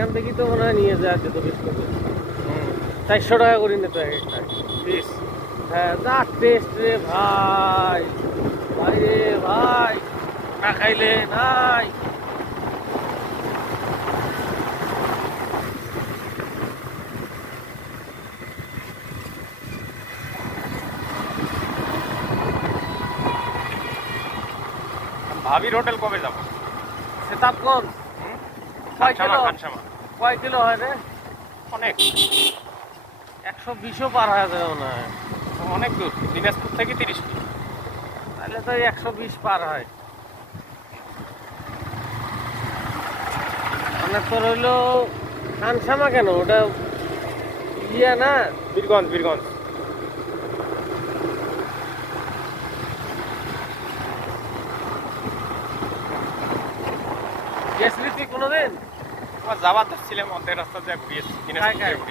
এখান থেকেই তো মনে হয় নিয়ে যায় যেত বিস্কুট 400 টাকা করে নিত এক একটা পিস। হ্যাঁ যা টেস্ট রে ভাই, ভাই রে ভাই, না খাইলে নাই। ভাবির হোটেল কবে যাবো? সেতাবগঞ্জ কয় খানসামা কিলো, খানসামা কয় কিলো হয় রে? অনেক 120ও পার হয়ে যাবে মনে হয়। অনেক দূর, দিনাজপুর থেকে 30 কিলো। তাহলে তো 120 পার হয়। মানে তোর হইলো খানসামা কেন ওটা ইয়া না? বীরগঞ্জ বীরগঞ্জ। গেছলি তুই কোনোদিন? আমার যাবার ধরছিলাম, অর্ধেক রাস্তা যা ঘুরিয়েছি দিনাজপুর কায়? থেকে।